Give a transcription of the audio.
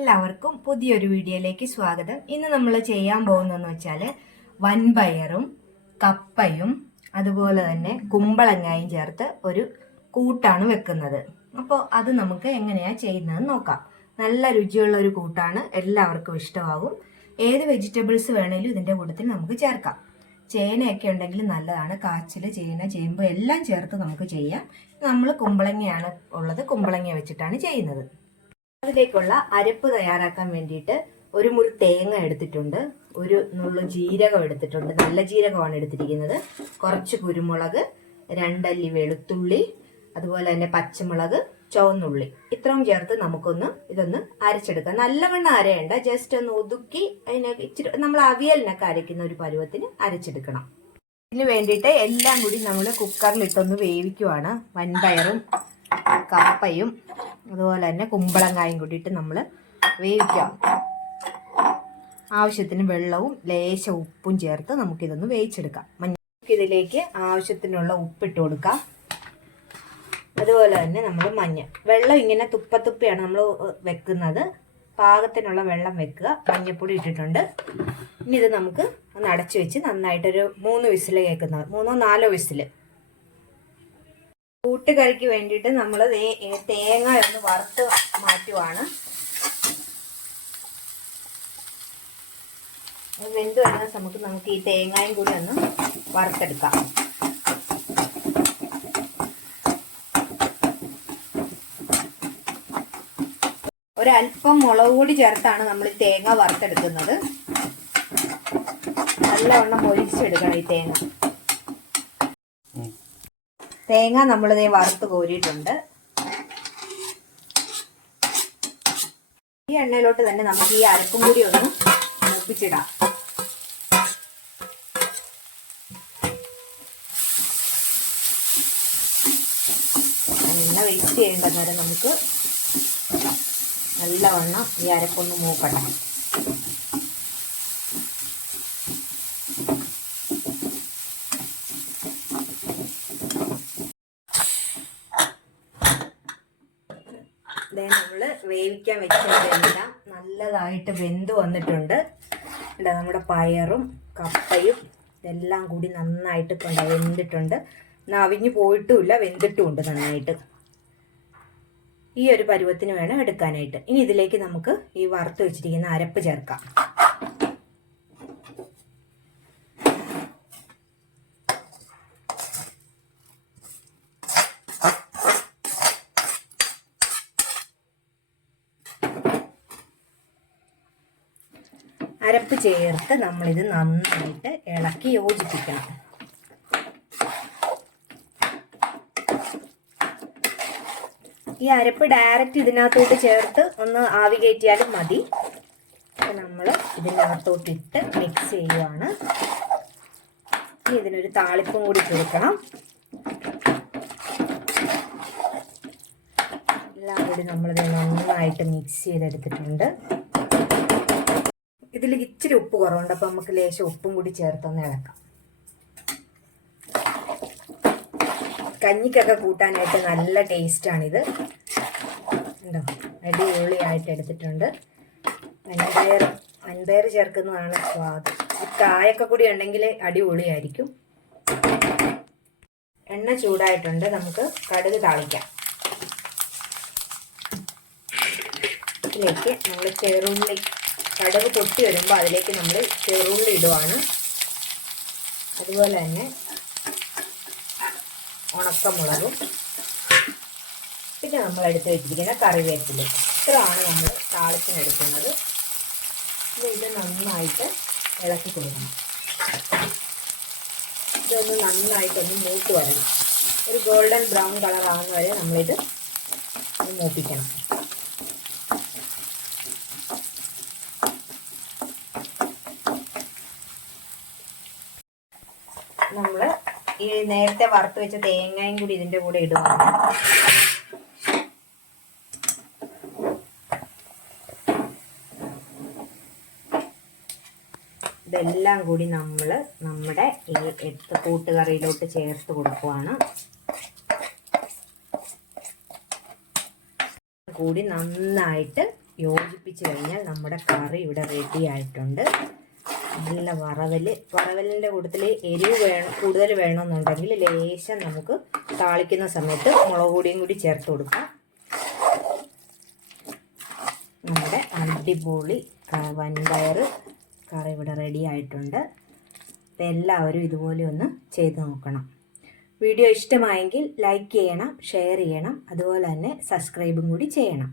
എല്ലാവർക്കും പുതിയൊരു വീഡിയോയിലേക്ക് സ്വാഗതം. ഇന്ന് നമ്മൾ ചെയ്യാൻ പോകുന്നതെന്ന് വെച്ചാൽ വൻപയറും കപ്പയും അതുപോലെ തന്നെ കുമ്പളങ്ങയും ചേർത്ത് ഒരു കൂട്ടാണ് വെക്കുന്നത്. അപ്പോൾ അത് നമുക്ക് എങ്ങനെയാണ് ചെയ്യുന്നതെന്ന് നോക്കാം. നല്ല രുചിയുള്ള ഒരു കൂട്ടാണ്, എല്ലാവർക്കും ഇഷ്ടമാകും. ഏത് വെജിറ്റബിൾസ് വേണേലും ഇതിൻ്റെ കൂട്ടത്തിൽ നമുക്ക് ചേർക്കാം. ചേനയൊക്കെ ഉണ്ടെങ്കിൽ നല്ലതാണ്. കാച്ചിൽ, ചേന, ചേമ്പ് എല്ലാം ചേർത്ത് നമുക്ക് ചെയ്യാം. നമ്മൾ കുമ്പളങ്ങയാണ് ഉള്ളത്, കുമ്പളങ്ങ വെച്ചിട്ടാണ് ചെയ്യുന്നത്. അതിലേക്കുള്ള അരപ്പ് തയ്യാറാക്കാൻ വേണ്ടിയിട്ട് ഒരു മുറി തേങ്ങ എടുത്തിട്ടുണ്ട്, ഒരു നുള്ളു ജീരകം എടുത്തിട്ടുണ്ട്, നല്ല ജീരകമാണ് എടുത്തിരിക്കുന്നത്, കുറച്ച് കുരുമുളക്, 2 അല്ലി വെളുത്തുള്ളി, അതുപോലെ തന്നെ പച്ചമുളക്, ചുവന്നുള്ളി, ഇത്രയും ചേർത്ത് ഇതൊന്ന് അരച്ചെടുക്കാം. നല്ലവണ്ണം അരയണ്ട, ജസ്റ്റ് ഒന്ന് ഒതുക്കി അതിനെ ഇച്ചിരി നമ്മൾ അവിയലിനൊക്കെ അരയ്ക്കുന്ന ഒരു പരുവത്തിന് അരച്ചെടുക്കണം. ഇതിന് വേണ്ടിയിട്ട് എല്ലാം കൂടി നമ്മൾ കുക്കറിലിട്ടൊന്ന് വേവിക്കുവാണ്. വൻപയറും കപ്പയും അതുപോലെ തന്നെ കുമ്പളങ്ങായും കൂടിയിട്ട് നമ്മൾ വേവിക്കാം. ആവശ്യത്തിന് വെള്ളവും ലേശ ഉപ്പും ചേർത്ത് നമുക്കിതൊന്ന് വേവിച്ചെടുക്കാം. ഇതിലേക്ക് ആവശ്യത്തിനുള്ള ഉപ്പിട്ട് കൊടുക്കാം. അതുപോലെ തന്നെ നമ്മൾ വെള്ളം ഇങ്ങനെ തുപ്പിയാണ് നമ്മൾ വെക്കുന്നത്. പാകത്തിനുള്ള വെള്ളം വെക്കുക. മഞ്ഞപ്പൊടി ഇട്ടിട്ടുണ്ട്. ഇനി ഇത് നമുക്ക് ഒന്ന് അടച്ചു വെച്ച് നന്നായിട്ടൊരു 3 വിസിൽ കേൾക്കുന്നത്, 3 4 വിസിൽ. കൂട്ടുകറിക്ക് വേണ്ടിയിട്ട് നമ്മൾ തേങ്ങ ഒന്ന് വറുത്ത് മാറ്റുവാണ്. വെന്ത് വരുന്ന സമയത്ത് നമുക്ക് ഈ തേങ്ങയും കൂടി ഒന്ന് വറുത്തെടുക്കാം. ഒരല്പം മുളക് പൊടി ചേർത്താണ് നമ്മൾ ഈ തേങ്ങ വറുത്തെടുക്കുന്നത്. നല്ലവണ്ണം മൊരിച്ചെടുക്കണം ഈ തേങ്ങ നമ്മളിതേ വറുത്ത് കോരിയിട്ടുണ്ട്. ഈ എണ്ണയിലോട്ട് തന്നെ നമുക്ക് ഈ അരപ്പും കൂടി ഒന്ന് മൂപ്പിച്ചിടാം. എണ്ണ വേസ്റ്റ് ചെയ്യേണ്ട നേരം നമുക്ക് നല്ലവണ്ണം ഈ അരപ്പൊന്ന് മൂക്കട്ടെ. നമ്മൾ വേവിക്കാൻ വെച്ചതെല്ലാം നല്ലതായിട്ട് വെന്ത് വന്നിട്ടുണ്ട്. നമ്മുടെ പയറും കപ്പയും ഇതെല്ലാം കൂടി നന്നായിട്ട് വെന്തിട്ടുണ്ട്. അവിഞ്ഞു പോയിട്ടുമില്ല, വെന്തിട്ടുമുണ്ട് നന്നായിട്ട്. ഈ ഒരു പരുവത്തിന് വേണം എടുക്കാനായിട്ട്. ഇനി ഇതിലേക്ക് നമുക്ക് ഈ വറുത്ത് വെച്ചിരിക്കുന്ന അരപ്പ് ചേർക്കാം. അരപ്പ് ചേർത്ത് നമ്മളിത് നന്നായിട്ട് ഇളക്കി യോജിപ്പിക്കണം. ഈ അരപ്പ് ഡയറക്റ്റ് ഇതിനകത്തോട്ട് ചേർത്ത് ഒന്ന് ആവി കയറ്റിയാലും മതി. നമ്മൾ ഇതിനകത്തോട്ടിട്ട് മിക്സ് ചെയ്യുവാണ്. ഇനി ഇതിനൊരു താളിപ്പും കൂടി കൊടുക്കണം. എല്ലാം കൂടി നമ്മളിത് നന്നായിട്ട് മിക്സ് ചെയ്തെടുത്തിട്ടുണ്ട്. ഇതിൽ ഇച്ചിരി ഉപ്പ് കുറവുണ്ട്, അപ്പം നമുക്ക് ലേശം ഉപ്പും കൂടി ചേർത്തൊന്ന് ഇളക്കാം. കഞ്ഞിക്കൊക്കെ കൂട്ടാനായിട്ട് നല്ല ടേസ്റ്റാണിത്. ഉണ്ടോ, അടിപൊളിയായിട്ട് എടുത്തിട്ടുണ്ട്. വൻപയർ ചേർക്കുന്നതാണ് സ്വാദ്. കായൊക്കെ കൂടി ഉണ്ടെങ്കിൽ അടിപൊളിയായിരിക്കും. എണ്ണ ചൂടായിട്ടുണ്ട്, നമുക്ക് കടുക് താളിക്കാം. ഇതിലേക്ക് നമ്മൾ ചെറുള്ളി, കടുക് പൊട്ടി വരുമ്പോൾ അതിലേക്ക് നമ്മൾ ചെറുള്ളി ഇടുവാണ്. അതുപോലെ തന്നെ ഉണക്കമുളകും, പിന്നെ നമ്മൾ എടുത്ത് വെച്ചിരിക്കുന്ന കറിവേപ്പില. ഇത്രയാണ് നമ്മൾ താളിപ്പിനെടുക്കുന്നത്. ഇത് നന്നായിട്ട് ഇളക്കി കൊടുക്കണം. ഇതൊന്ന് നന്നായിട്ടൊന്ന് മൂത്ത് വരണം. ഒരു ഗോൾഡൻ ബ്രൗൺ കളർ ആകുന്ന വരെ നമ്മളിത് മൂപ്പിക്കണം. നമ്മൾ ഈ നേരത്തെ വറുത്ത് വെച്ച തേങ്ങയും കൂടി ഇതിൻ്റെ കൂടെ ഇടുകയാണ്. ഇതെല്ലാം കൂടി നമ്മൾ നമ്മുടെ ഈ എടുത്ത കൂട്ടുകറിയിലോട്ട് ചേർത്ത് കൊടുക്കുവാണ്. കൂടി നന്നായിട്ട് യോജിപ്പിച്ച് കഴിഞ്ഞാൽ നമ്മുടെ കറി ഇവിടെ റെഡി ആയിട്ടുണ്ട്. നല്ല വറവലിൻ്റെ കൂട്ടത്തിൽ എരിവ് കൂടുതൽ വേണമെന്നുണ്ടെങ്കിൽ ലേശം നമുക്ക് താളിക്കുന്ന സമയത്ത് മുളക് പൊടിയും കൂടി ചേർത്ത് കൊടുക്കാം. നമ്മുടെ അടിപൊളി വൻപയർ കറി ഇവിടെ റെഡി ആയിട്ടുണ്ട്. അപ്പം എല്ലാവരും ഇതുപോലെ ഒന്ന് ചെയ്ത് നോക്കണം. വീഡിയോ ഇഷ്ടമായെങ്കിൽ ലൈക്ക് ചെയ്യണം, ഷെയർ ചെയ്യണം, അതുപോലെ തന്നെ സബ്സ്ക്രൈബും കൂടി ചെയ്യണം.